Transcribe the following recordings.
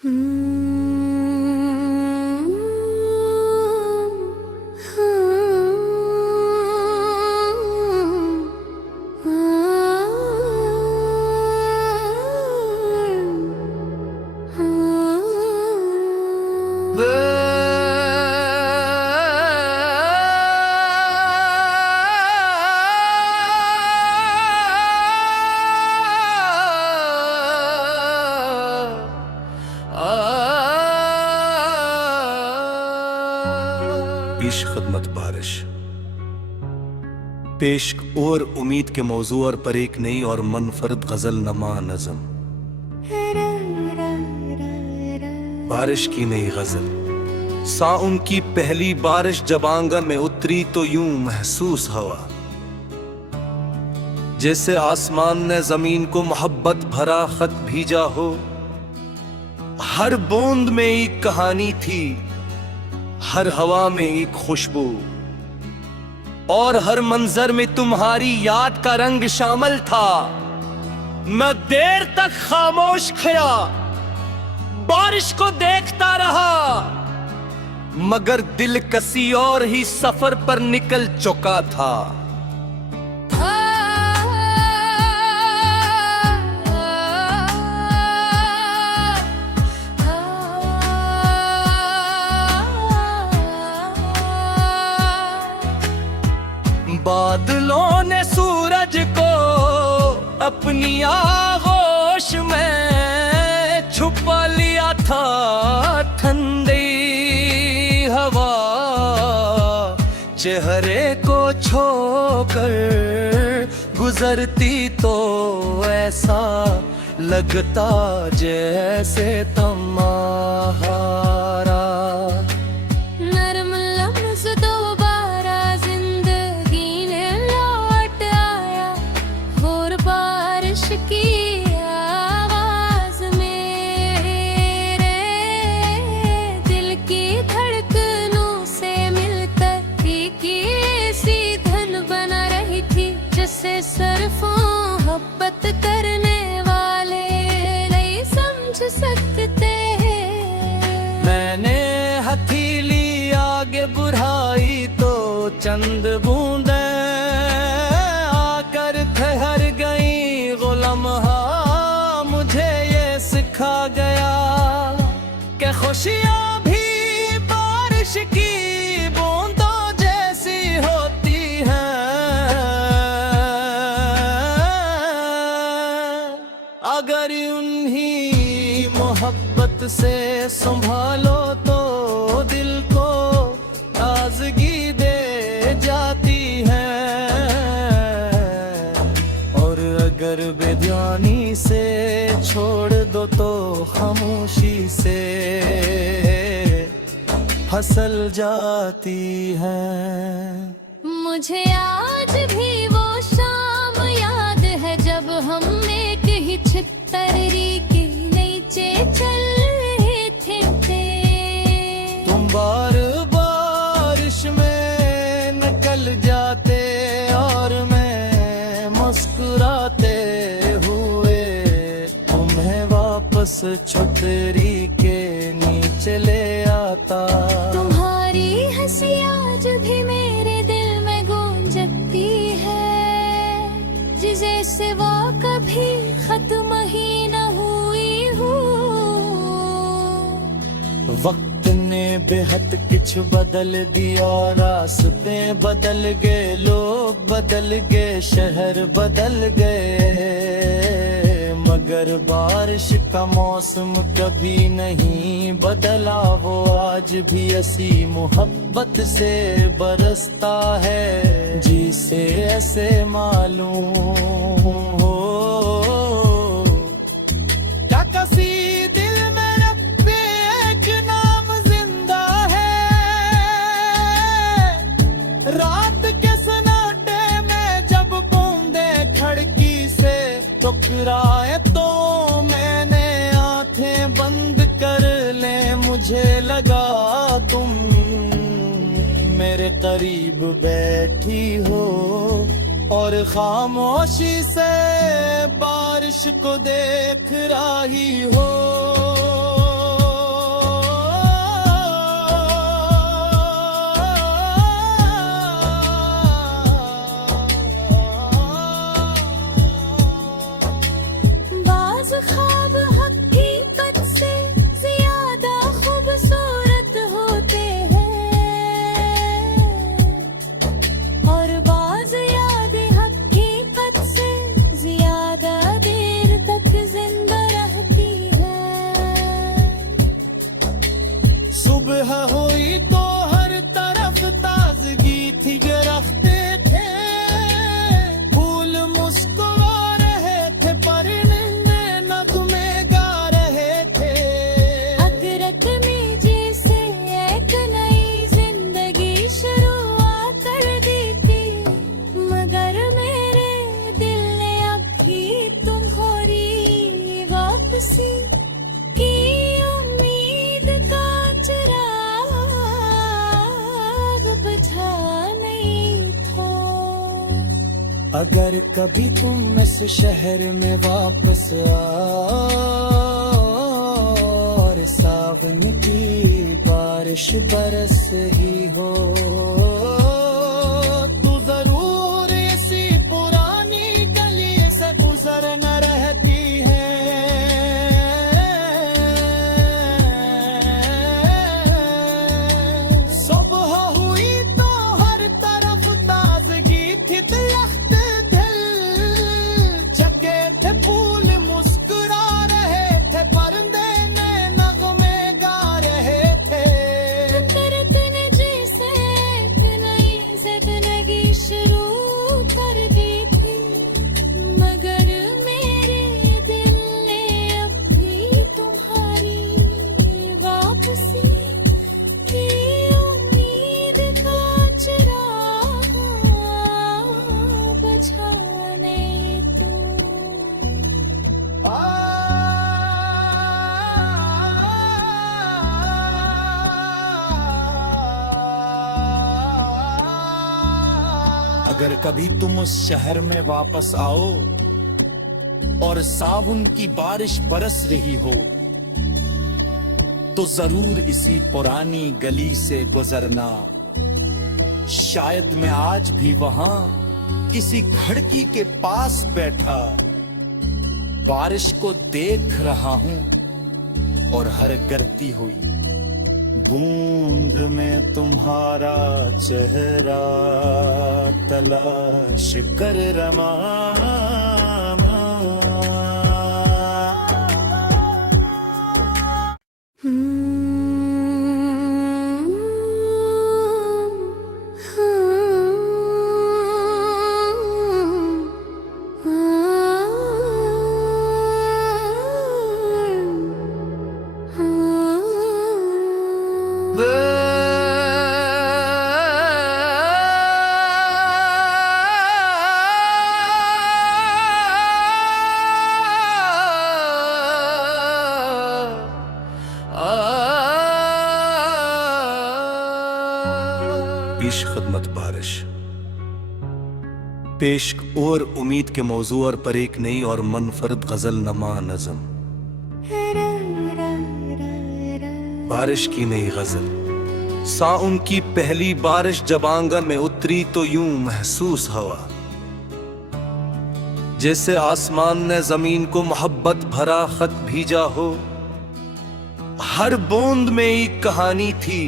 पेश खदमत बारिश पेश और उम्मीद के मौजू पर एक नई और मनफरद गजल नमा नज़म। बारिश की नई गजल। साउन की पहली बारिश जब आंगन में उतरी तो यूं महसूस हुआ जैसे आसमान ने जमीन को मोहब्बत भरा खत भेजा हो। हर बूंद में एक कहानी थी, हर हवा में एक खुशबू, और हर मंजर में तुम्हारी याद का रंग शामिल था। मैं देर तक खामोश खड़ा बारिश को देखता रहा, मगर दिल किसी और ही सफर पर निकल चुका था। बादलों ने सूरज को अपनी आगोश में छुपा लिया था। ठंडी हवा चेहरे को छोकर गुजरती तो ऐसा लगता जैसे तुम्हारा मोहब्बत करने वाले नहीं समझ सकते हैं। मैंने हथेली आगे बढ़ाई तो चंद बूंदे आकर ठहर गई। गुलाम मुझे ये सिखा गया कि खुशियाँ भी बारिश की बूंदों जैसी होती हैं। अगर उन्हीं मोहब्बत से संभालो तो दिल को ताजगी दे जाती है, और अगर बेध्यानी से छोड़ दो तो खामोशी से फसल जाती है। मुझे आज भी वो शाम याद है जब हम एक ही छतरी के नीचे चल रहे थे। तुम बार बारिश में निकल जाते और मैं मुस्कुराते हुए तुम्हें वापस छतरी के नीचे ले आता। तुम्हारी हंसी आज भी मेरे दिल में गूंजती है, जिसे सिवा कभी खत्म ही न हुई हो। वक्त ने बेहद कुछ बदल दिया, रास्ते बदल गए, लोग बदल गए, शहर बदल गए, मगर बारिश का मौसम कभी नहीं बदला। वो आज भी ऐसी मोहब्बत से बरसता है जिसे ऐसे मालूम हो। क्या किसी दिल में रब एक नाम जिंदा है, रात के सन्नाटे में जब बूंदे खिड़की से टकराए तो मैंने आंखें बंद कर ले। मुझे लगा तुम मेरे करीब बैठी हो और खामोशी से बारिश को देख रही हो। सुबह हुई तो हर तरफ ताजगी थी, गिरफ्ते थे फूल मुस्कुरा रहे थे, परिंदे नगमे गा रहे थे। हसरत में जैसे एक नई जिंदगी शुरुआत कर दी थी, मगर मेरे दिल ने अभी तुम्हारी वापसी की उम्मीद का चिराग बुझा नहीं था। अगर कभी तुम इस शहर में वापस आओ और सावन की बारिश बरस ही हो, तो जरूर इसी पुरानी गली से गुजर न रहती है। सुबह हुई तो हर तरफ ताजगी थी, दरख्त दिल चके थे फूल मुस्कुरा रहे थे, परिंदे ने नगमे गा रहे थे। हसरत ने जैसे एक नई जिंदगी शुरू कर दी थी, मगर मेरे दिल ने अभी तुम्हारी वापसी की उम्मीद का चिराग बुझाने तो। अगर कभी तुम उस शहर में वापस आओ और सावन की बारिश बरस रही हो, तो जरूर इसी पुरानी गली से गुजरना। शायद मैं आज भी वहां किसी खिड़की के पास बैठा बारिश को देख रहा हूं, और हर गिरती हुई बूंद में तुम्हारा चेहरा तलाश कर रमा। पेश खदमत बारिश, पेश और उम्मीद के मौजू पर एक नई और मनफरद गजल नमा नज़म। बारिश की नई गजल। साउन की पहली बारिश जब आंगन में उतरी तो यूं महसूस हवा, जैसे आसमान ने जमीन को मोहब्बत भरा खत भेजा हो। हर बूंद में एक कहानी थी,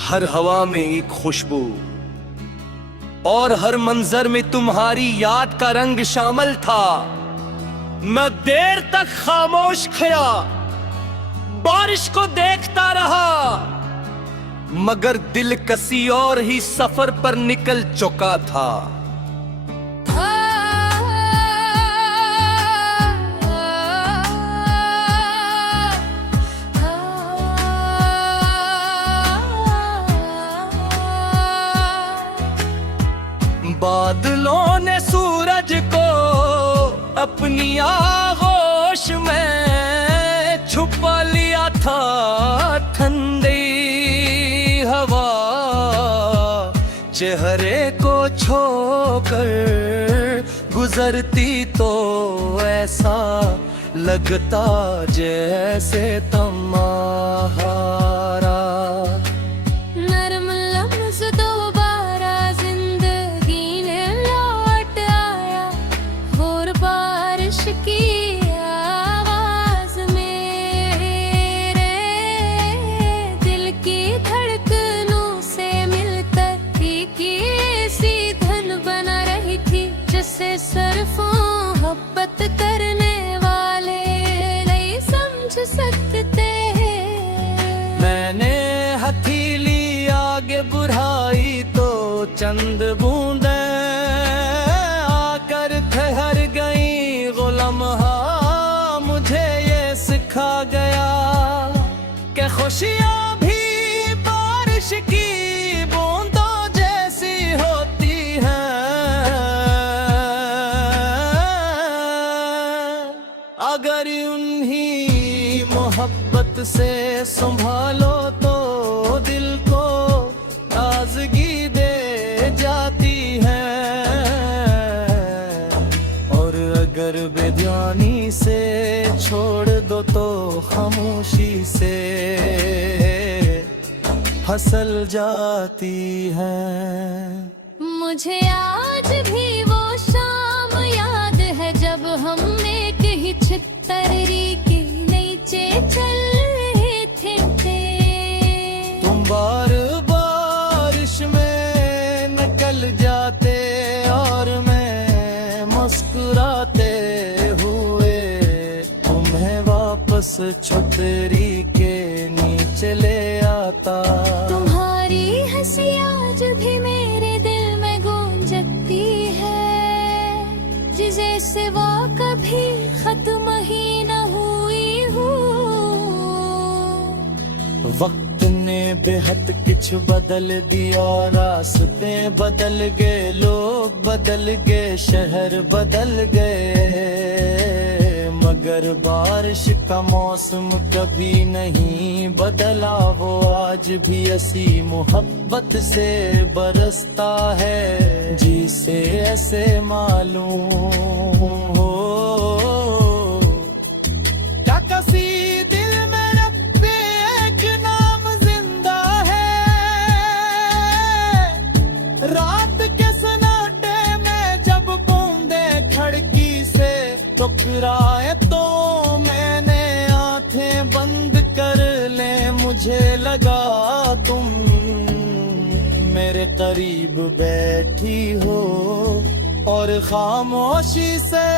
हर हवा में एक खुशबू, और हर मंजर में तुम्हारी याद का रंग शामिल था। मैं देर तक खामोश खड़ा बारिश को देखता रहा, मगर दिल किसी और ही सफर पर निकल चुका था। बादलों ने सूरज को अपनी आगोश में छुपा लिया था। ठंडी हवा चेहरे को छोकर गुजरती तो ऐसा लगता जैसे तुम्हारा नरम लफ्ज़ दोबारा जिंदगी ने लौट आया, और बारिश की आवाज मेरे दिल की धड़कनों से मिलकर की ऐसी धन बना रही थी, जिसे सरफों मोहब्बत करने वाले नहीं समझ सकते। मैंने हथेली आगे बढ़ाई तो चंद बूंदे आकर ठहर गई। गुलाम मुझे ये सिखा गया कि खुशियाँ भी बारिश की बूंदों जैसी होती हैं। अगर उन्हीं मोहब्बत से संभालो तो दिल को ताजगी दे जाती है। और अगर बेध्यानी से छोड़ दो तो खामोशी से फसल जाती है। मुझे आज भी वो शाम याद है जब हम एक ही छतरी के नीचे चल रहे थे। तुम बार बारिश में निकल जाते और मैं मुस्कुराते हुए तुम्हें वापस छतरी के नीचे ले आता। तुम्हारी हंसी आज भी मेरे दिल में गूंजती है, जिसे सिवा कभी खत्म ही न हुई हूँ। वक्त ने बेहद कुछ बदल दिया, रास्ते बदल गए, लोग बदल गए, शहर बदल गए, मगर बारिश का मौसम कभी नहीं बदला। वो आज भी ऐसी मोहब्बत से बरसता है जिसे ऐसे मालूम हो। क्या किसी दिल में रब पे एक नाम जिंदा है? रात के सन्नाटे में जब बूंदे खिड़की से टकराए तो मैंने आंखें बंद कर ले। मुझे लगा तुम मेरे करीब बैठी हो और खामोशी से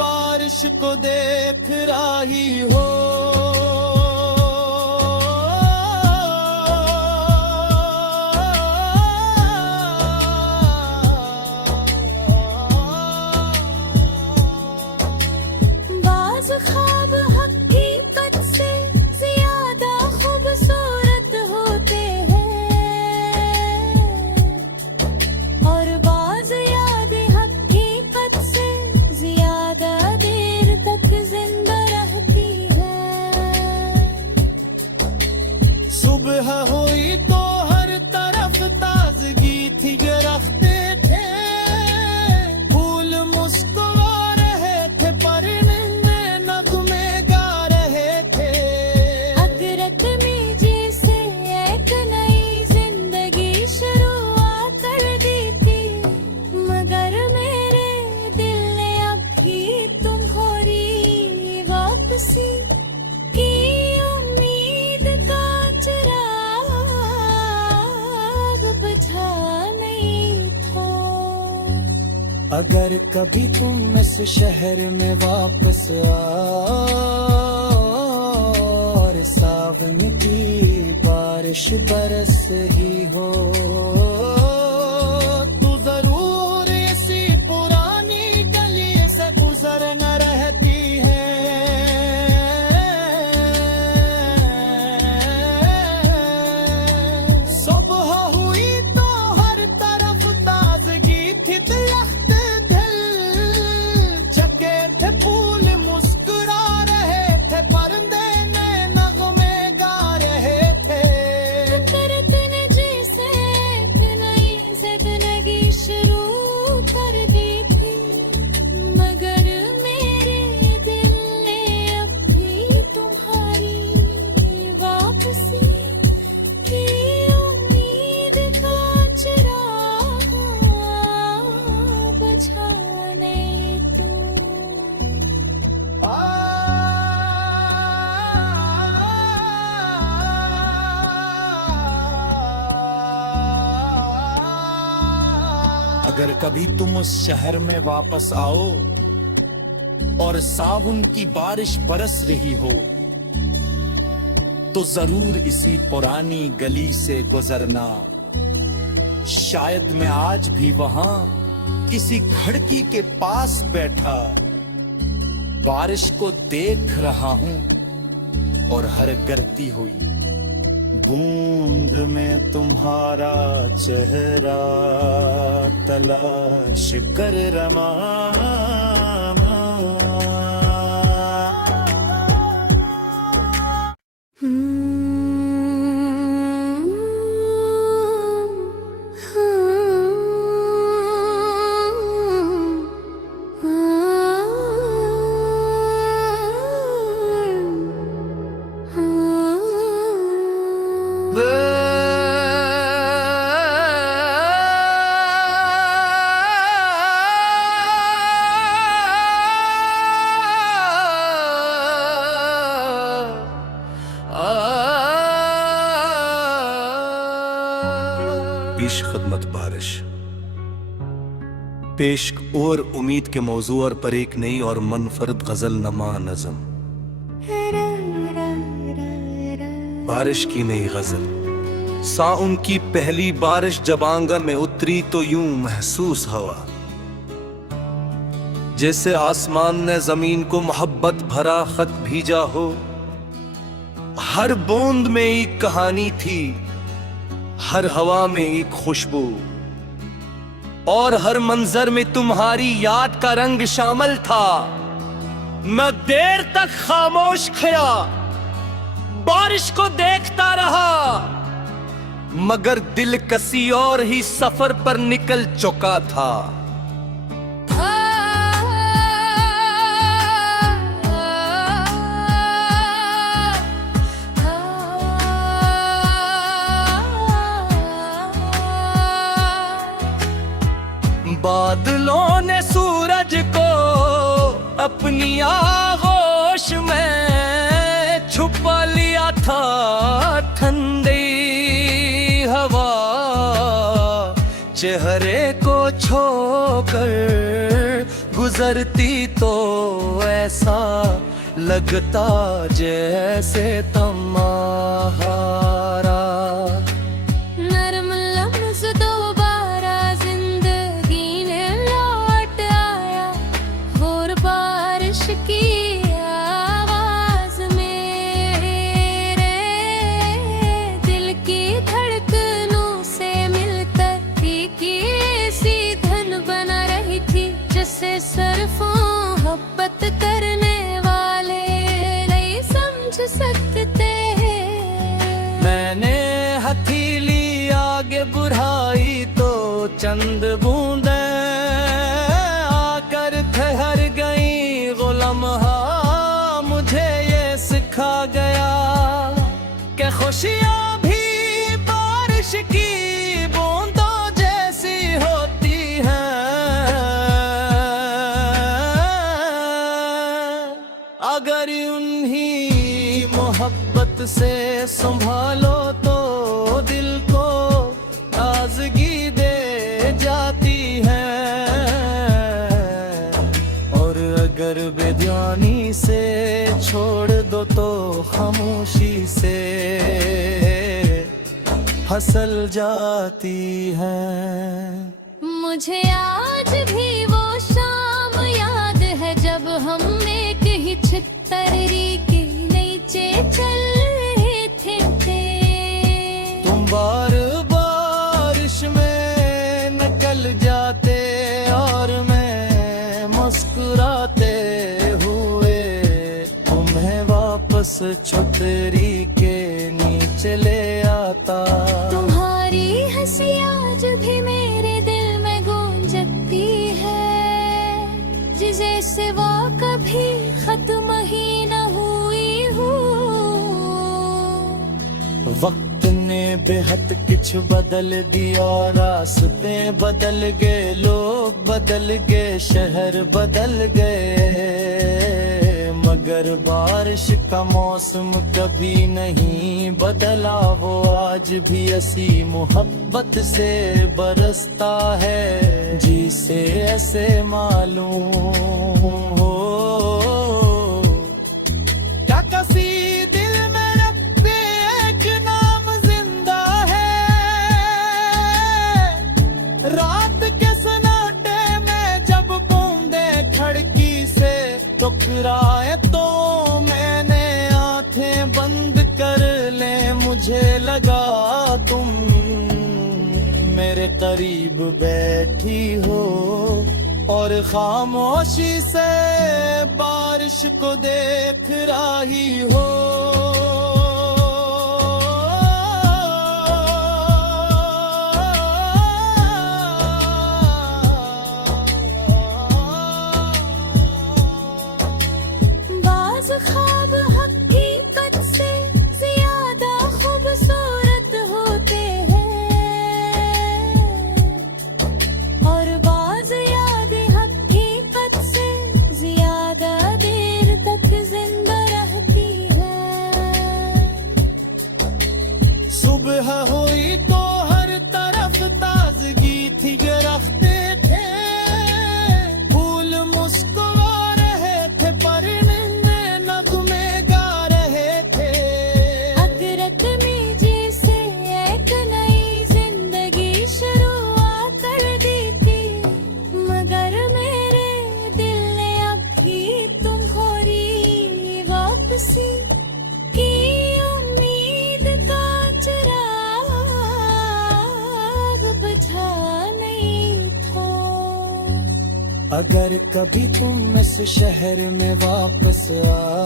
बारिश को देख रही हो। बाज़ ख्वाब हकीकत से ज्यादा खूबसूरत होते हैं और बाज़ यादें हकीकत से ज्यादा देर तक जिंदा रहती है। सुबह हुई तो हर तरफ ताजगी थी, गिरफ्ते थे फूल मुस्कुरा रहे थे, परिंदे नगमे गा रहे थे। हकरत में जैसे एक नई जिंदगी शुरुआत कर दी थी, मगर मेरे दिल ने अभी तुम्हारी वापसी की उम्मीद का चिराग बुझा नहीं था। अगर कभी तुम इस शहर में वापस आओ और सावन की बारिश बरस रही हो तो जरूर इसी पुरानी गली से गुजर न रहती है। सुबह हुई तो हर तरफ ताजगी थी, दरख्त चके थे फूल मुस्कुरा रहे थे, परिंदे नए नगमे गा रहे थे। हकरत ने जैसे एक नई जिंदगी शुरू कर दी थी, मगर मेरे दिल ने अभी तुम्हारी वापसी की उम्मीद का चिराग बुझा नहीं तू। अगर कभी तुम उस शहर में वापस आओ और सावन की बारिश बरस रही हो तो जरूर इसी पुरानी गली से गुजरना। शायद मैं आज भी वहां किसी खिड़की के पास बैठा बारिश को देख रहा हूं और हर गिरती हुई बूंद में तुम्हारा चेहरा तलाश कर रमा। पेश खदमत बारिश, पेश और उम्मीद के मौजू पर एक नई और मनफरद गजल नमा नज़म। बारिश की नई गजल। साउन की पहली बारिश जब आंगन में उतरी तो यूं महसूस हवा जैसे आसमान ने जमीन को मोहब्बत भरा खत भेजा हो। हर बूंद में एक कहानी थी, हर हवा में एक खुशबू, और हर मंजर में तुम्हारी याद का रंग शामिल था। मैं देर तक खामोश खड़ा बारिश को देखता रहा, मगर दिल किसी और ही सफर पर निकल चुका था। बादलों ने सूरज को अपनी आगोश में छुपा लिया था। ठंडी हवा चेहरे को छोकर गुजरती तो ऐसा लगता जैसे तम्हारा नरम लफ्ज़ दोबारा जिंदगी ने लौट आया, और बारिश की आवाज मेरे दिल की धड़कनों से मिलकर की ऐसी धन बना रही थी, जिसे सरफों मोहब्बत करने वाले नहीं समझ सकते। मैंने हथेली आगे बढ़ाई तो चंद बूंदे आकर ठहर गई। गुलाम मुझे ये सिखा गया कि खुशियाँ भी बारिश की बूंदों जैसी होती हैं। अगर उन्हीं मोहब्बत से संभालो तो दिल को ताजगी दे जाती है, और अगर बेध्यानी से छोड़ दो तो खामोशी से फसल जाती है। मुझे आज भी वो शाम याद है जब हम एक ही छतरी के नीचे चल रहे थे। तुम बार बारिश में निकल जाते और मैं मुस्कुराते हुए तुम्हें वापस छतरी के नीचे ले आता। तुम्हारी हंसी आज भी मेरे दिल में गूंजती है, जिसे सिवा कभी खत्म ही न हुई हो। वक्त ने बेहद कुछ बदल दिया, रास्ते बदल गए, लोग बदल गए, शहर बदल गए, मगर बारिश का मौसम कभी नहीं बदला। वो आज भी ऐसी मोहब्बत से बरसता है जिसे ऐसे मालूम हो। क्या किसी दिल में रब कर ले मुझे लगा तुम मेरे करीब बैठी हो और खामोशी से बारिश को देख रही हो। बाज़ ख्वाब हकीकत से ज्यादा खूबसूरत होते हैं और बाज़ यादें हकीकत से ज्यादा देर तक जिंदा रहती है। सुबह हुई तो हर तरफ ताजगी थी, गिरफ्ते थे फूल मुस्कुरा रहे थे, परिंदे नगमे गा रहे थे। हसरत में जैसे एक नई जिंदगी शुरुआत कर दी थी, मगर मेरे दिल ने अभी तुम्हारी वापसी की उम्मीद का चिराग बुझा नहीं था। अगर कभी तुम इस शहर में वापस आओ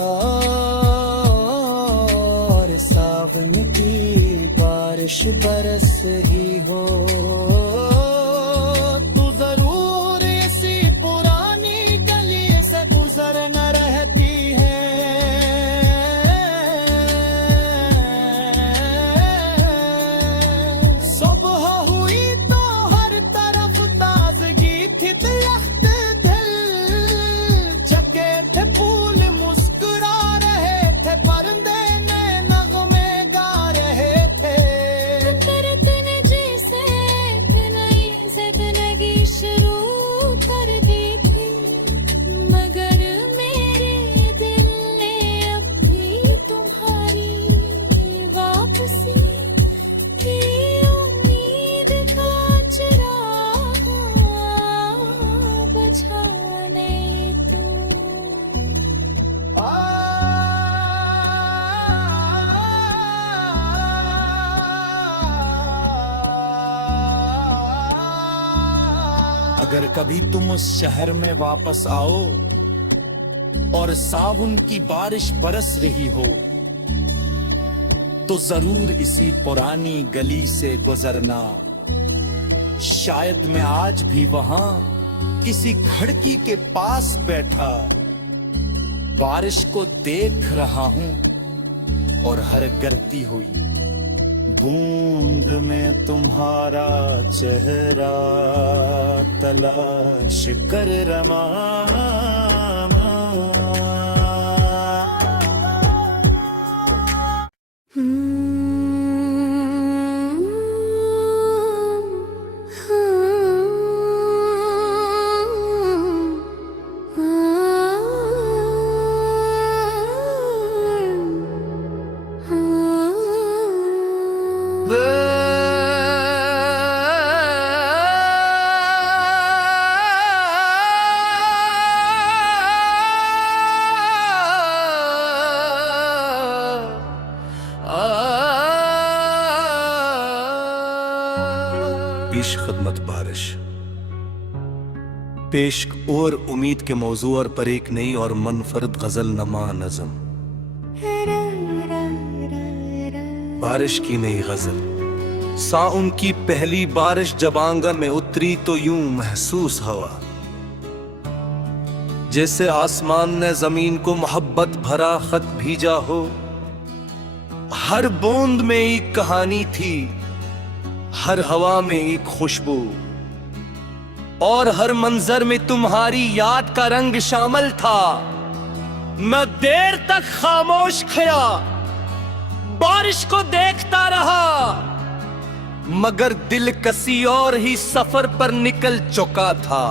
और सावन की बारिश बरस रही हो तो जरूर इसी पुरानी गली से गुजरना रहती है। सुबह हुई तो हर तरफ ताजगी थी, दरख्त चके थे फूल मुस्कुरा रहे थे, परिंदे ने नगमे गा रहे थे। हसरत ने जैसे एक नई जिंदगी शुरू कर दी थी, मगर मेरे दिल ने अभी तुम्हारी वापसी की उम्मीद का चिराग बुझा नहीं तू। अगर कभी तुम उस शहर में वापस आओ और सावन की बारिश बरस रही हो तो जरूर इसी पुरानी गली से गुजरना। शायद मैं आज भी वहां किसी खिड़की के पास बैठा बारिश को देख रहा हूं और हर गिरती हुई बूंद में तुम्हारा चेहरा तलाश कर रमा। पेश खदमत बारिश, पेश और उम्मीद के मौजू पर एक नई और मनफरद गजल नमा नज़म। बारिश की नई गजल। साउन की पहली बारिश जब आंगन में उतरी तो यूं महसूस हुआ जैसे आसमान ने जमीन को मोहब्बत भरा खत भेजा हो। हर बूंद में एक कहानी थी, हर हवा में एक खुशबू, और हर मंजर में तुम्हारी याद का रंग शामिल था। मैं देर तक खामोश खड़ा बारिश को देखता रहा, मगर दिल किसी और ही सफर पर निकल चुका था।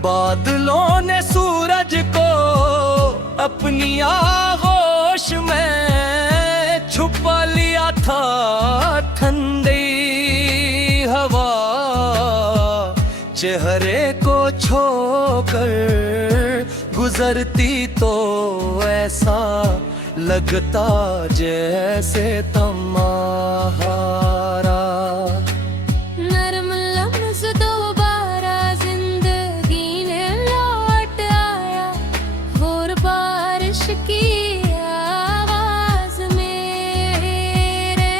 बादलों ने सूरज को अपनी आगोश में छुपा लिया। था ठंडी हवा, चेहरे को छोकर गुजरती तो ऐसा लगता जैसे तम्हारा। नरम लफ्ज़ दोबारा जिंदगी ने लौट आया, और बारिश की आवाज मेरे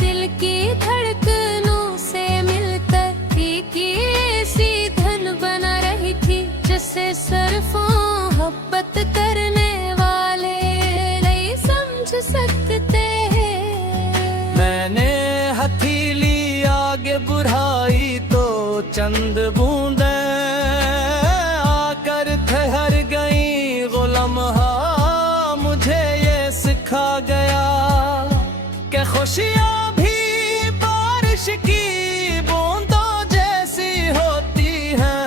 दिल की धड़कनों से मिलकर की ऐसी धन बना रही थी, जिसे सरफों मोहब्बत करने वाले नहीं समझ सकते। मैंने हथेली आगे बढ़ाई तो चंद बूंदे आकर ठहर गई। वो लम्हा मुझे ये सिखा गया कि खुशियाँ भी बारिश की बूंदों जैसी होती हैं।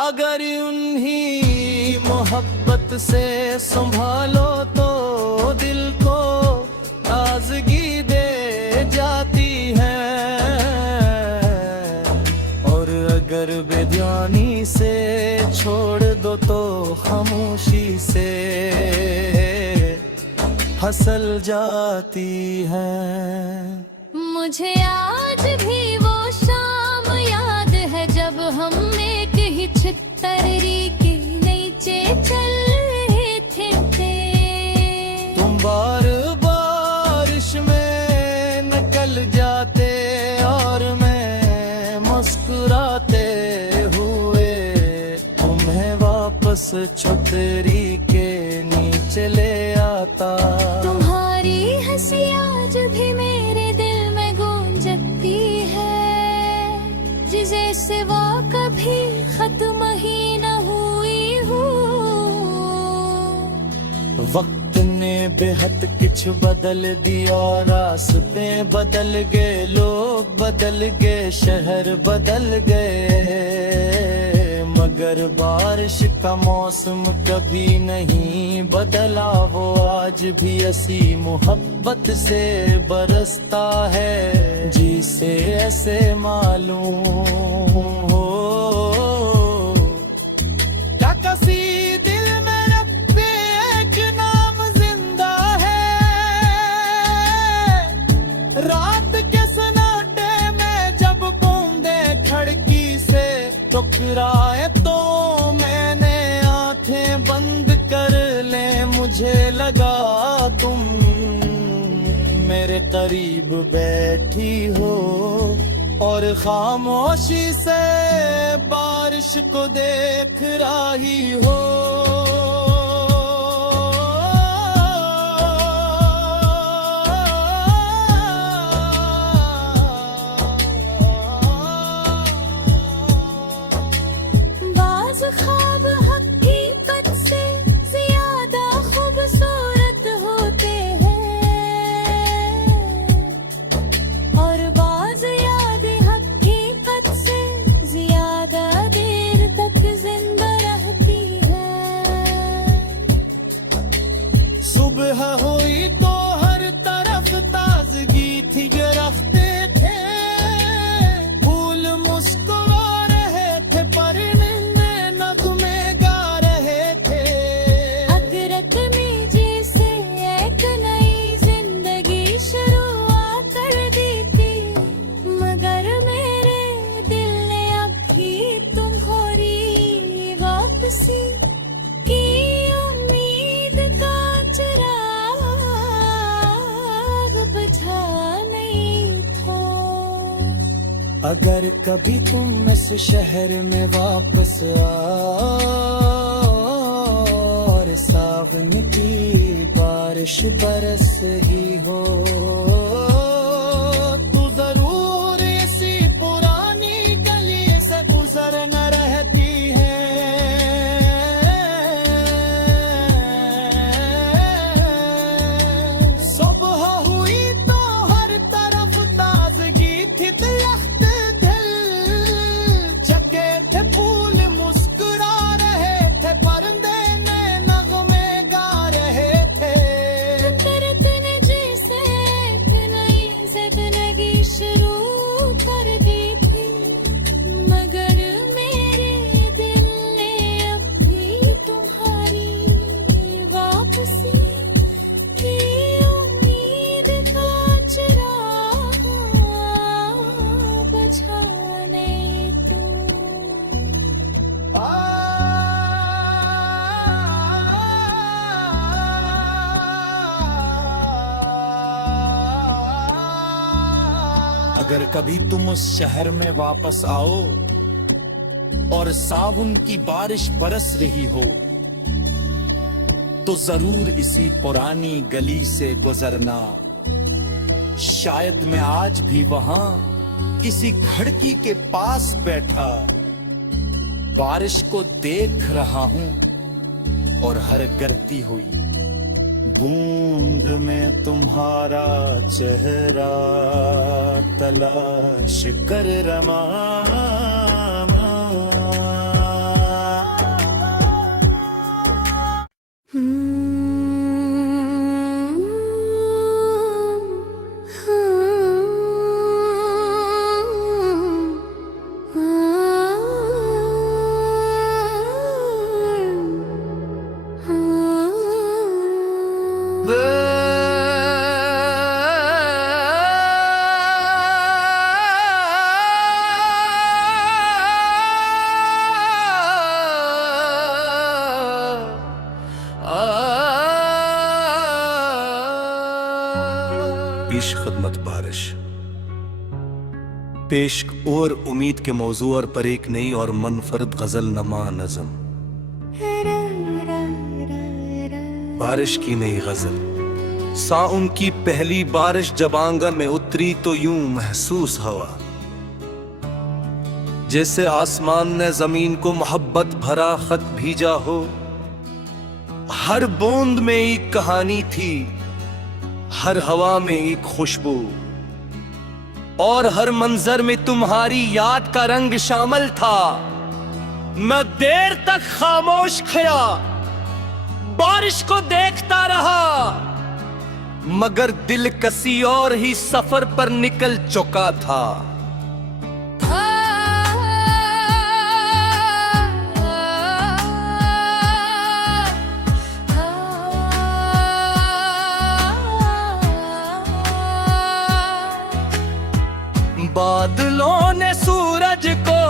अगर उन्हीं मोहब्बत से संभालो तो दिल को ताजगी दे जाती है, और अगर बेध्यानी से छोड़ दो तो खामोशी से फसल जाती है। मुझे आज भी वो शाम याद है जब हम एक ही छतरी के नीचे चल रहे थे। तुम बार बारिश में निकल जाते और मैं मुस्कुराते हुए तुम्हें वापस छतरी के नीचे ले आता। तुम्हारी हंसी आज भी मेरे दिल में गूंजती है, जिसे सिवा कभी खत्म ही न हुई हूँ। वक्त ने बेहद कुछ बदल दिया, रास्ते बदल गए, लोग बदल गए, शहर बदल गए, मगर बारिश का मौसम कभी नहीं बदला। वो आज भी ऐसी मोहब्बत से बरसता है जिसे ऐसे मालूम हो। क्या किसी दिल में रब के एक नाम जिंदा है, रात के सन्नाटे में जब बूंदे खिड़की से टकराए तो मैंने आंखें बंद कर ले, मुझे लगा तुम मेरे करीब बैठी हो और खामोशी से बारिश को देख रही हो। बाज़ ख्वाब हकीकत से ज्यादा खूबसूरत होते हैं, और बाज़ यादें हकीकत से ज्यादा देर तक जिंदा रहती हैं। सुबह हुई तो हर तरफ ताजगी थी, गिरफ्ते थे फूल मुस्कुरा रहे थे, परिंदे नगमे गा रहे थे। हसरत में जैसे एक नई जिंदगी शुरुआत कर दी थी, मगर मेरे दिल ने अभी तुम्हारी वापसी की उम्मीद का चिराग बुझा नहीं था। अगर कभी तुम इस शहर में वापस आओ और सावन की बारिश बरस ही हो, तो जरूर इसी पुरानी गली से गुजर न रहती है। सुबह हुई तो हर तरफ ताजगी थी, दरख्त दिल चके थे, फूल मुस्कुरा रहे थे, परिंदे ने नगमे अगर कभी तुम उस शहर में वापस आओ और सावन की बारिश बरस रही हो तो जरूर इसी पुरानी गली से गुजरना। शायद मैं आज भी वहां किसी खिड़की के पास बैठा बारिश को देख रहा हूं और हर गिरती हुई बूंद में तुम्हारा चेहरा तलाश कर रमा। पेश खदमत बारिश, पेश और उम्मीद के मौजू पर एक नई और मनफरद गजल नमा नज़म। बारिश की नई गजल। साउन की पहली बारिश जब आंगन में उतरी तो यूं महसूस हुआ जैसे आसमान ने जमीन को मोहब्बत भरा खत भेजा हो। हर बूंद में एक कहानी थी, हर हवा में एक खुशबू, और हर मंजर में तुम्हारी याद का रंग शामिल था। मैं देर तक खामोश खड़ा बारिश को देखता रहा, मगर दिल किसी और ही सफर पर निकल चुका था। बादलों ने सूरज को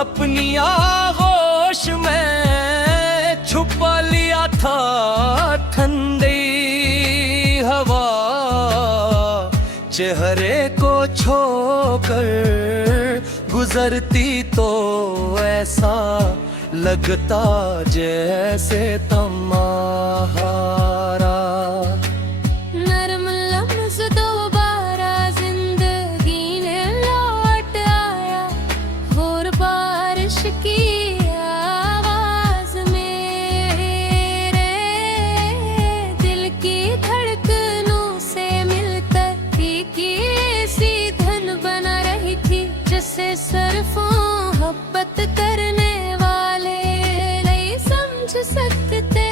अपनी आगोश में छुपा लिया था। ठंडी हवा चेहरे को छोकर गुजरती तो ऐसा लगता जैसे तम्हारा नरम लफ्ज़ दोबारा जिंदगी ने लौट आया, और बारिश की आवाज मेरे दिल की धड़कनों से मिलकर की ऐसी धन बना रही थी जिसे सरफों मोहब्बत करने वाले नहीं समझ सकते।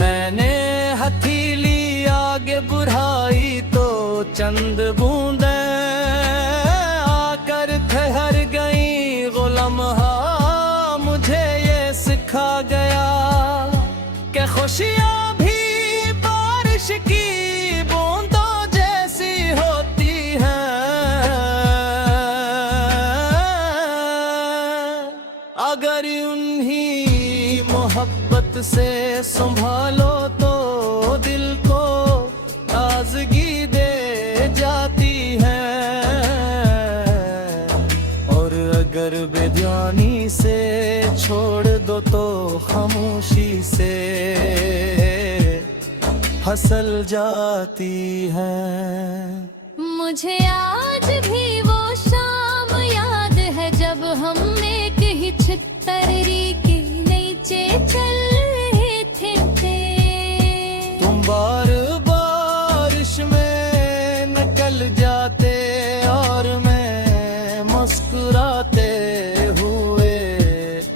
मैंने हथेली आगे बढ़ाई तो चंद बूंदे आकर ठहर गई। गुलाम मुझे ये सिखा गया कि खुशियाँ भी बारिश की बूंदों जैसी होती हैं। अगर उन्हीं मोहब्बत से संभालो तो दिल को ताजगी दे जाती है, और अगर बेध्यानी से छोड़ दो तो खामोशी से फसल जाती है। मुझे आज भी वो शाम याद है जब हम एक ही छतरी के नीचे चल रहे थे। तुम बार बारिश में निकल जाते और मैं मुस्कुराते हुए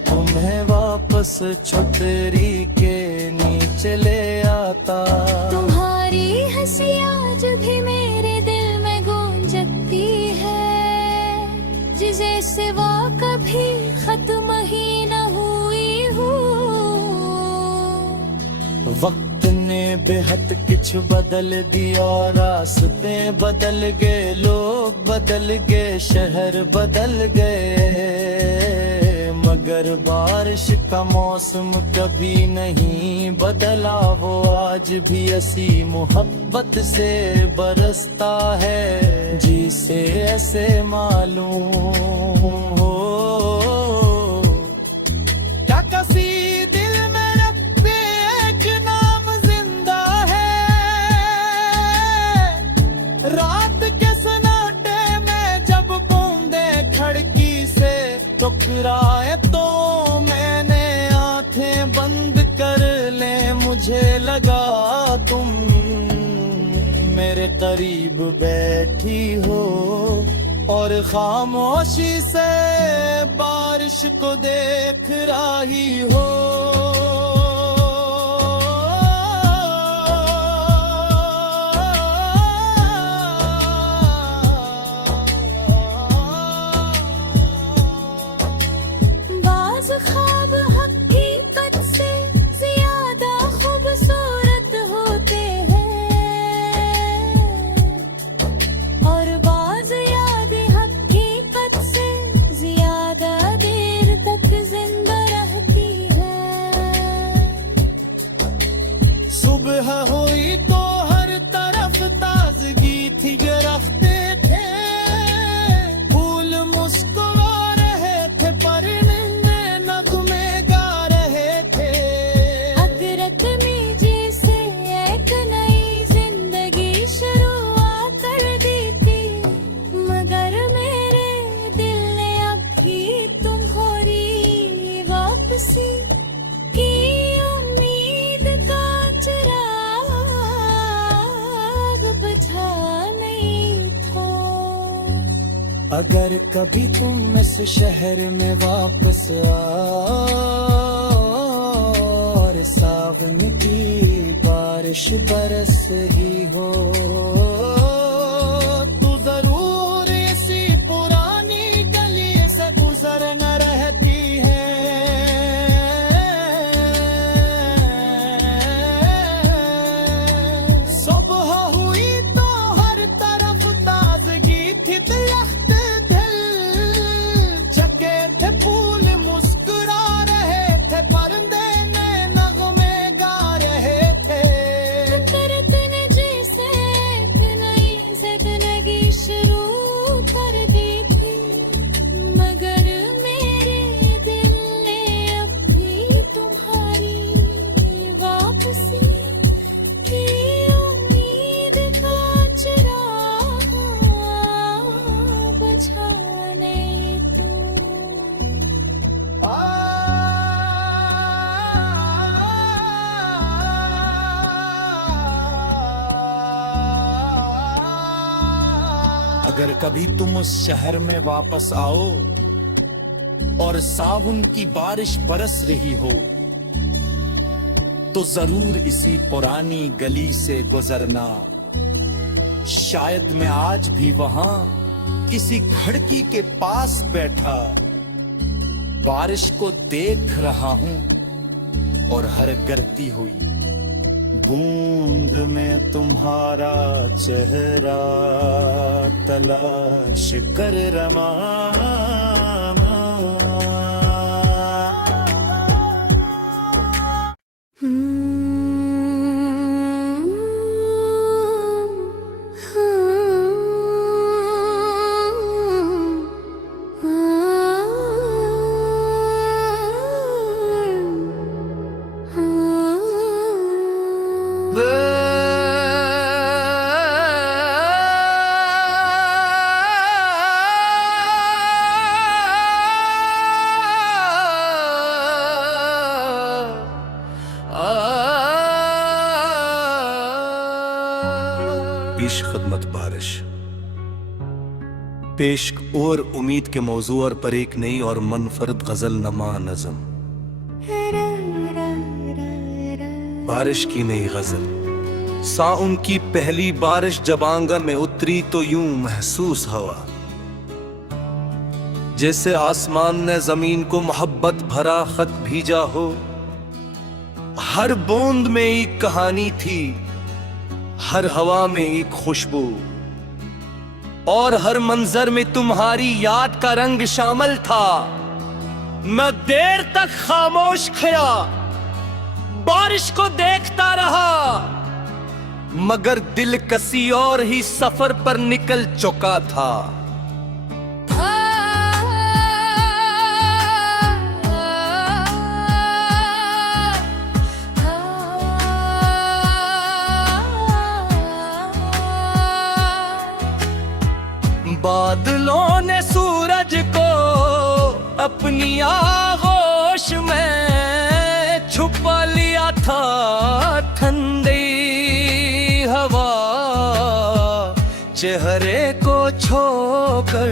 तुम्हें वापस छतरी के नीचे ले आता। तुम्हारी हंसी आज भी मेरे दिल में गूंजती है, जिसे सिवा कभी खत्म ही न हुई हो। वक्त ने बेहद कुछ बदल दिया, रास्ते बदल गए, लोग बदल गए, शहर बदल गए, मगर बारिश का मौसम कभी नहीं बदला। वो आज भी ऐसी मोहब्बत मोहब्बत से बरसता है, जिसे ऐसे मालूम हो। क्या किसी दिल में रब पे एक नाम जिंदा है, रात के सन्नाटे में जब बूंदे खिड़की से टकराए तो मैंने आंखें बंद कर ले, मुझे लगा तुम मेरे करीब बैठी हो और खामोशी से बारिश को देख रही हो। बाज़ ख्वाब हकीकत से ज़्यादा खूबसूरत होते हैं, और बाज़ यादें हकीकत से ज़्यादा देर तक जिंदा रहती हैं। सुबह हुई तो हर तरफ ताजगी थी, गिरफ्ते थे फूल मुस्कुरा रहे थे, परिंदे नगमे गा रहे थे। हसरत में जैसे एक नई जिंदगी शुरुआत कर दी थी, मगर मेरे दिल ने अभी तुम्हारी वापसी की उम्मीद का चिराग बुझा नहीं था। अगर कभी तुम इस शहर में वापस आओ और सावन की बारिश बरस ही हो, तो जरूर इसी पुरानी गली से गुजरना रहती है। सुबह हुई तो हर तरफ ताजगी थी, दरख्त चके थे फूल मुस्कुरा रहे थे, परिंदे ने नगमे गा रहे थे। हसरत ने जैसे एक नई जिंदगी शुरू कर दी थी, मगर मेरे दिल ने अभी तुम्हारी वापसी की उम्मीद का चिराग बुझा नहीं था। अगर कभी तुम उस शहर में वापस आओ और सावन की बारिश बरस रही हो, तो जरूर इसी पुरानी गली से गुजरना। शायद मैं आज भी वहां किसी खिड़की के पास बैठा बारिश को देख रहा हूं, और हर गिरती हुई बूंद में तुम्हारा चेहरा तलाश कर रमा। पेश खदमत बारिश, पेश और उम्मीद के मौजू पर एक नई और मनफरद गजल नमा नज़म। बारिश की नई गजल। साउन की पहली बारिश जब आंगन में उतरी तो यूं महसूस हुआ जैसे आसमान ने जमीन को मोहब्बत भरा खत भेजा हो। हर बूंद में एक कहानी थी, हर हवा में एक खुशबू, और हर मंजर में तुम्हारी याद का रंग शामिल था। मैं देर तक खामोश खड़ा बारिश को देखता रहा, मगर दिल किसी और ही सफर पर निकल चुका था। बादलों ने सूरज को अपनी आगोश में छुपा लिया था। ठंडी हवा चेहरे को छोकर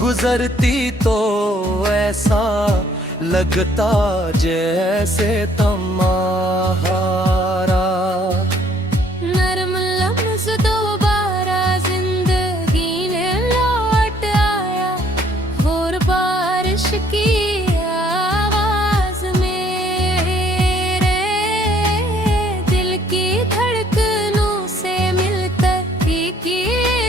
गुजरती तो ऐसा लगता जैसे तम्हारा नरम लफ्ज़ दोबारा जिंदगी ने लौट आया और बारिश की आवाज मेरे दिल की धड़कनों से मिलकर की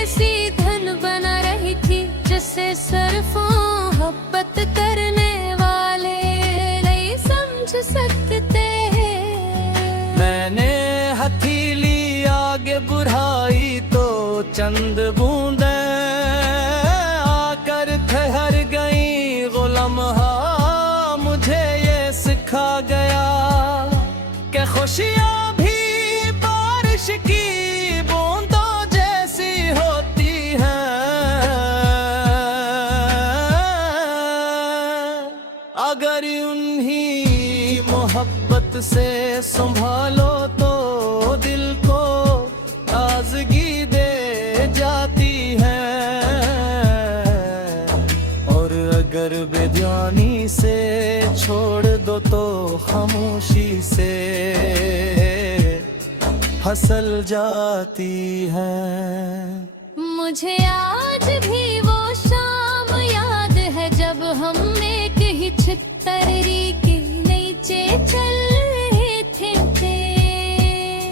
ऐसी धन बना रही थी जिसे सरफों मोहब्बत करने वाले नहीं समझ सकते। मैंने हथेली आगे बढ़ाई तो चंद बूंदे आकर ठहर गई। वो लम्हा मुझे ये सिखा गया कि खुशियाँ भी बारिश की बूंदों जैसी होती हैं। अगर उन्हीं मोहब्बत से संभालो तो दिल को ताजगी दे जाती है। और अगर बेध्यानी से छोड़ दो तो खामोशी से फसल जाती है। मुझे आज भी वो शाम याद है जब हम एक ही छतरी के नीचे चल रहे थे।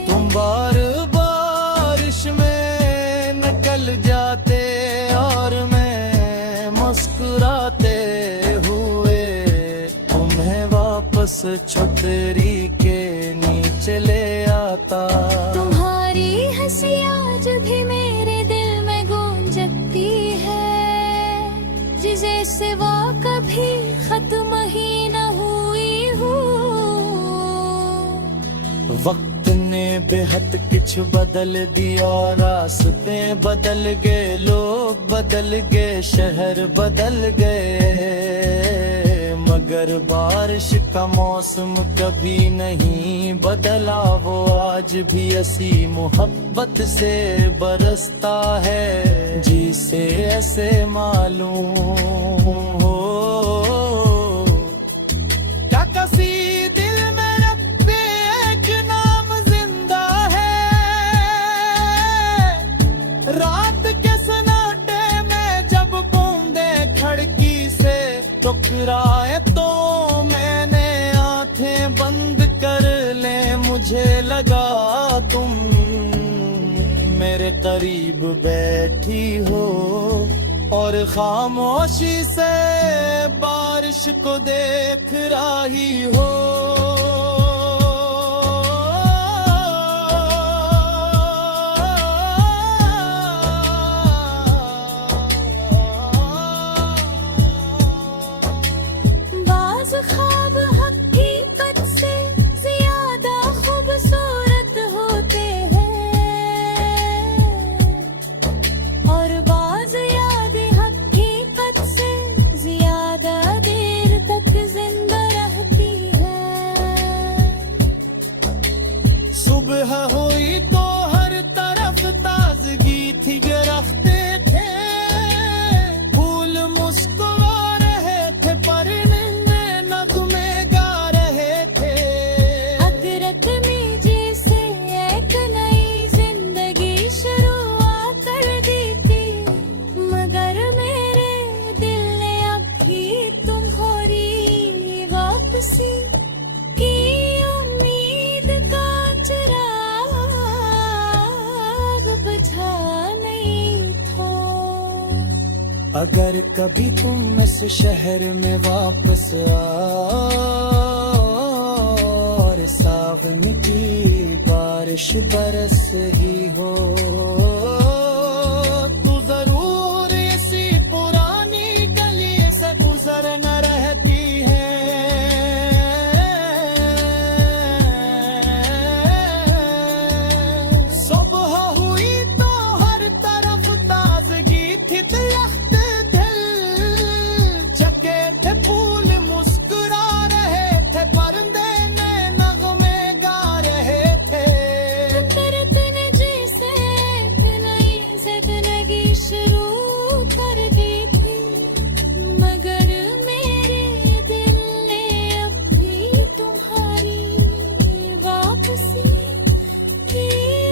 तुम बार बारिश में निकल जाते और मैं मुस्कुराते हुए तुम्हें वापस छतरी के नीचे ले आता। तुम्हारी हंसी आज भी मेरे दिल में गूंजती है जिसे सिवा कभी खत्म ही न हुई हूँ। वक्त ने बेहद कुछ बदल दिया, रास्ते बदल गए, लोग बदल गए, शहर बदल गए, मगर बारिश का मौसम कभी नहीं बदला। वो आज भी ऐसी मोहब्बत से बरसता है जिसे ऐसे मालूम हो। क्या किसी दिल में रब पे एक नाम जिंदा है? रात के सन्नाटे में जब बूंदे खिड़की से टकराए तो मैंने आंखें बंद कर ले, मुझे लगा तुम मेरे करीब बैठी हो और खामोशी से बारिश को देख रही हो। बाज़ ख्वाब हकीकत से ज्यादा खूबसूरत होते हैं और बाज़ यादें हकीकत से ज्यादा देर तक जिंदा रहती हैं। सुबह हुई तो हर तरफ ताजगी थी, गिरफ्ते थे फूल मुस्कुरा रहे थे, परिंदे नगमे गा रहे थे। हसरत में जैसे एक नई जिंदगी शुरुआत कर दी थी, मगर मेरे दिल ने अभी तुम्हारी वापसी की उम्मीद का चिराग बुझा नहीं था। अगर कभी तुम इस शहर में वापस आओ और सावन की बारिश बारिश बरस रही हो तू जरूर इसी पुरानी गली से गुजर न रहती है। सुबह हुई तो हर तरफ ताजगी थी, दरख्त दिल चके थे, फूल मुस्कुरा रहे थे, परिंदे नए नगमे गा रहे थे। फितरत ने जैसे एक नई जिंदगी शुरू कर दी थी, मगर मेरे दिल ने अब भी तुम्हारी वापसी की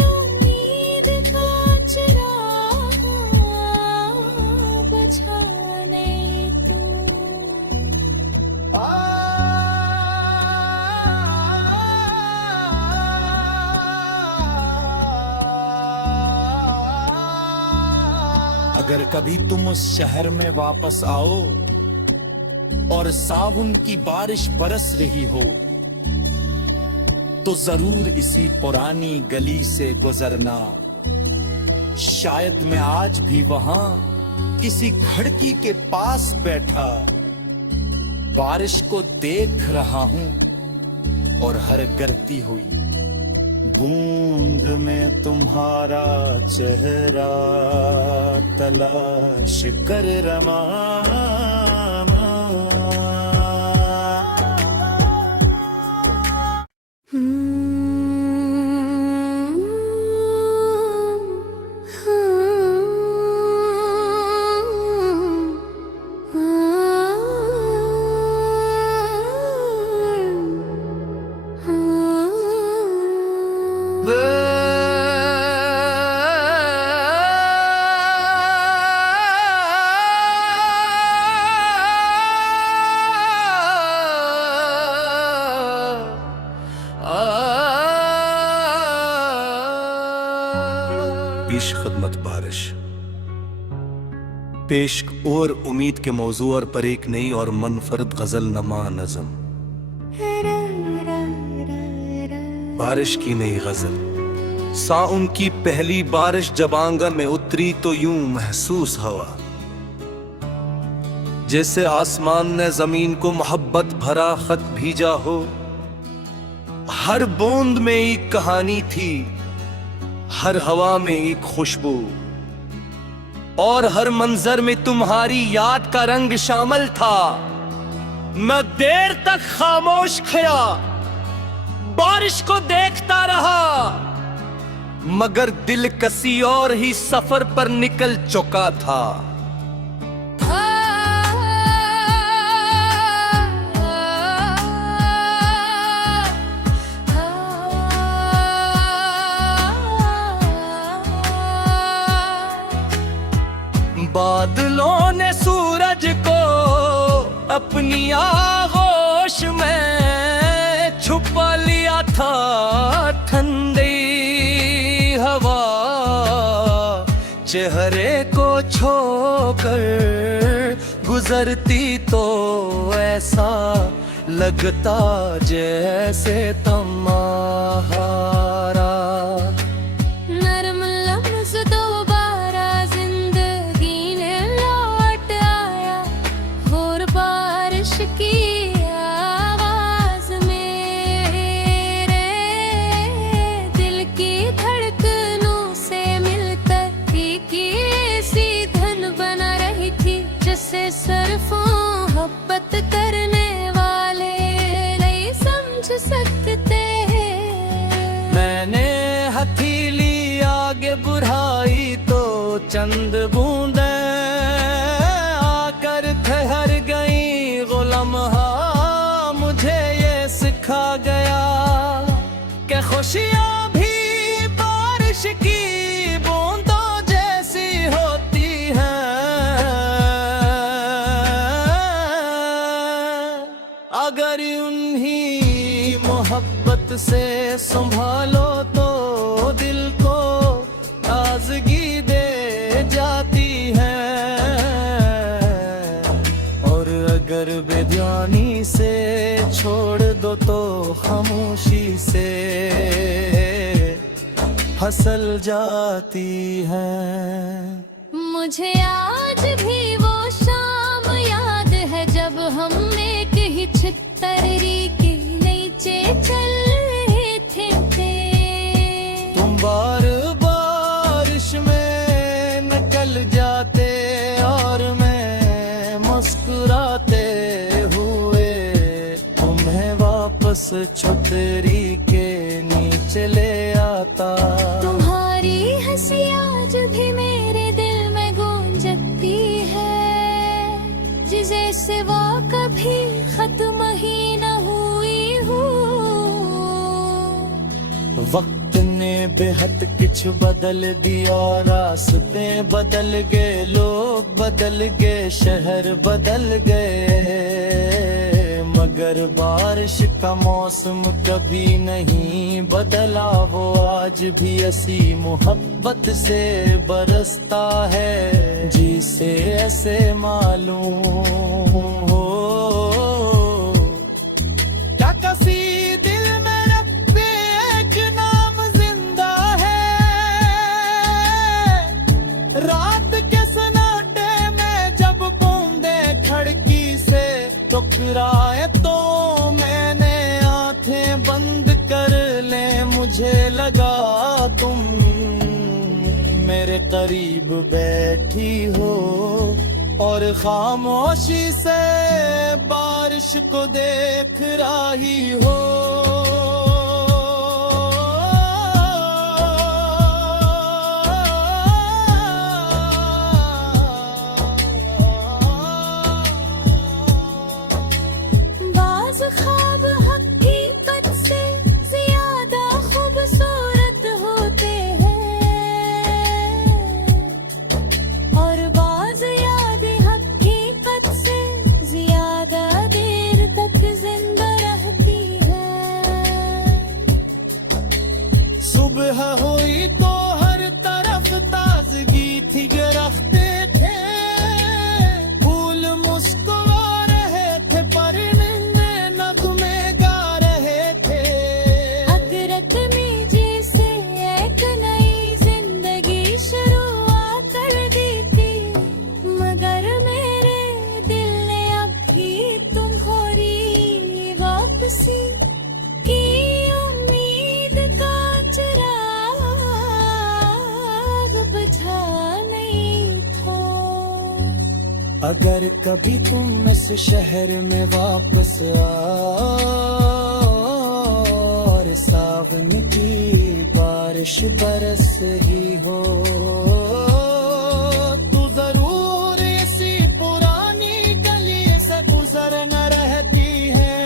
उम्मीद का चिराग बुझाने तू। अगर कभी तुम उस शहर में वापस आओ और सावन की बारिश बरस रही हो तो जरूर इसी पुरानी गली से गुजरना। शायद मैं आज भी वहां किसी खिड़की के पास बैठा बारिश को देख रहा हूं और हर गिरती हुई बूंद में तुम्हारा चेहरा तलाश कर रमा। पेश खदमत बारिश, पेश और उम्मीद के मौजू पर एक नई और मनफरद गजल नमा नज़म। बारिश की नई गजल। साउन की पहली बारिश जब आंगन में उतरी तो यूं महसूस हवा जैसे आसमान ने जमीन को मोहब्बत भरा खत भेजा हो। हर बूंद में एक कहानी थी, हर हवा में एक खुशबू, और हर मंजर में तुम्हारी याद का रंग शामिल था। मैं देर तक खामोश खड़ा बारिश को देखता रहा, मगर दिल किसी और ही सफर पर निकल चुका था। बादलों ने सूरज को अपनी आगोश में छुपा लिया था। ठंडी हवा चेहरे को छोकर गुजरती तो ऐसा लगता जैसे तुम्हारा नरम लफ्ज़ दोबारा जिंदगी ने लौट आया, और बारिश की आवाज मेरे दिल की धड़कनों से मिलकर की ऐसी धन बना रही थी, जिसे सरफों मोहब्बत करने वाले नहीं समझ सकते। मैंने हथेली आगे बढ़ाई तो चंद बूंदे आकर ठहर गई। गुलाम मुझे ये सिखा गया कि खुशियाँ भी बारिश की बूंदों जैसी होती हैं। अगर उन्हीं मोहब्बत से संभालो तो दिल को ताजगी दे जाती है, और अगर बेध्यानी से छोड़ दो तो खामोशी से फसल जाती है। मुझे आज भी वो शाम याद है जब हम एक ही छतरी के नीचे चल रहे थे। तुम बार बारिश में निकल जाते और मैं मुस्कुराते हुए तुम्हें वापस छतरी के नीचे ले आता। तुम्हारी हंसी आज भी मेरे दिल में गूंजती है, जिसे सिवा कभी खत्म ही न हुई हो। वक्त ने बेहद कुछ बदल दिया, रास्ते बदल गए, लोग बदल गए, शहर बदल गए, मगर बारिश का मौसम कभी नहीं बदला। वो आज भी ऐसी मोहब्बत से बरसता है जिसे ऐसे मालूम हो। क्या किसी दिल में रब पे एक नाम जिंदा है, रात के सन्नाटे में जब बूंदे खिड़की से टकराए तो मैंने आंखें बंद कर ले, मुझे लगा तुम मेरे करीब बैठी हो और खामोशी से बारिश को देख रही हो। बाज़ ख्वाब हकीकत से ज्यादा खूबसूरत होते हैं और बाज़ यादें हकीकत से ज्यादा देर तक जिंदा रहती हैं। सुबह हुई तो हर तरफ ताजगी थी, गिरफ्ते थे फूल मुस्कुरा रहे थे, परिंदे नगमे गा रहे थे। हसरत में जैसे एक नई जिंदगी शुरुआत कर दी थी, मगर मेरे दिल ने अभी तुम्हारी वापसी की उम्मीद का चिराग बुझा नहीं था। अगर कभी तुम इस शहर में वापस आओ और सावन की बारिश बरस रही हो, तो जरूर इसी पुरानी गली से गुजर न रहती है।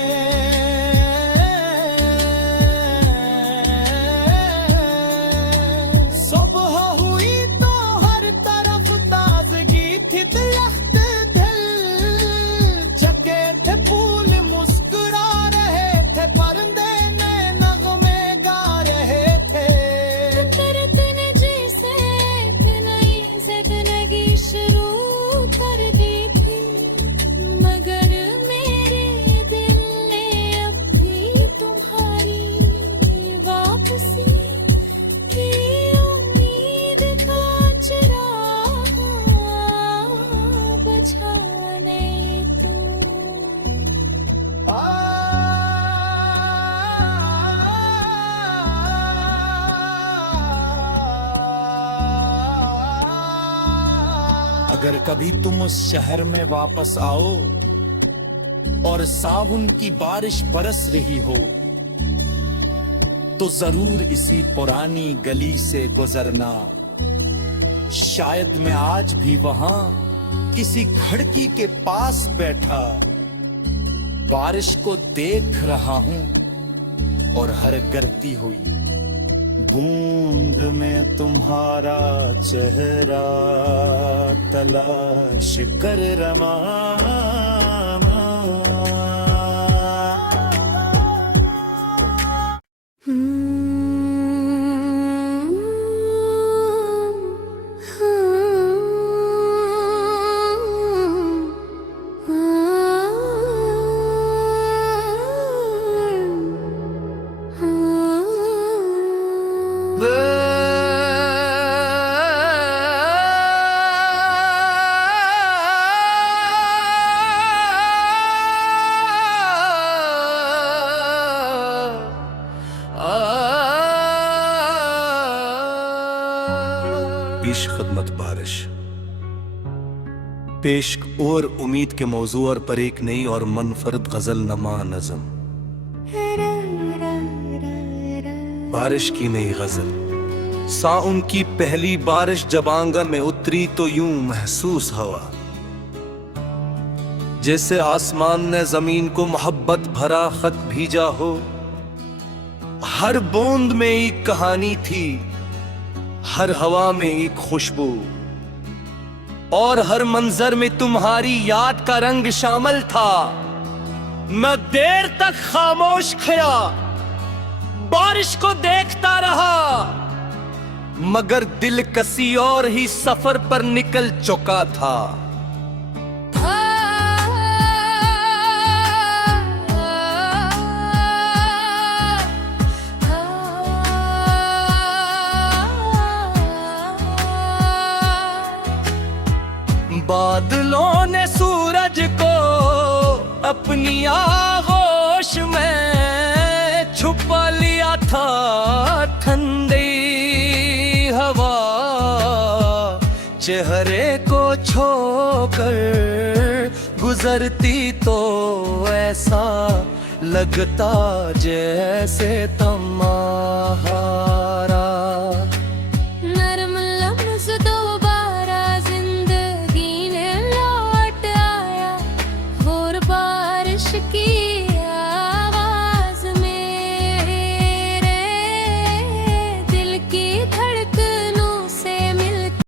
सुबह हुई तो हर तरफ ताजगी थी, दरख्त चके थे फूल मुस्कुरा रहे थे, परिंदे ने नगमे गा रहे थे। फितरत ने जैसे एक नई जिंदगी शुरू कर दी थी, मगर मेरे दिल ने अभी तुम्हारी वापसी की उम्मीद का चिराग बुझा नहीं तू। अगर कभी तुम उस शहर में वापस आओ और सावन की बारिश बरस रही हो, तो जरूर इसी पुरानी गली से गुजरना। शायद मैं आज भी वहां किसी खिड़की के पास बैठा बारिश को देख रहा हूं और हर गिरती हुई बूंद में तुम्हारा चेहरा तलाश कर रमा। वे पेश खदमत बारिश। पेश और उम्मीद के मौजू और पर एक नई और मनफरद गजल नमा नज़म। बारिश की नई गजल। साउन की पहली बारिश जब आंगन में उतरी तो यूं महसूस हवा, जैसे आसमान ने जमीन को मोहब्बत भरा खत भेजा हो। हर बूंद में एक कहानी थी, हर हवा में एक खुशबू, और हर मंजर में तुम्हारी याद का रंग शामिल था। मैं देर तक खामोश खड़ा बारिश को देखता रहा, मगर दिल किसी और ही सफर पर निकल चुका था। बादलों ने सूरज को अपनी आगोश में छुपा लिया था। ठंडी हवा चेहरे को छोकर गुजरती तो ऐसा लगता जैसे तम्हारा। नरम लफ्ज़ दोबारा जिंदगी ने लौट आया, और बारिश की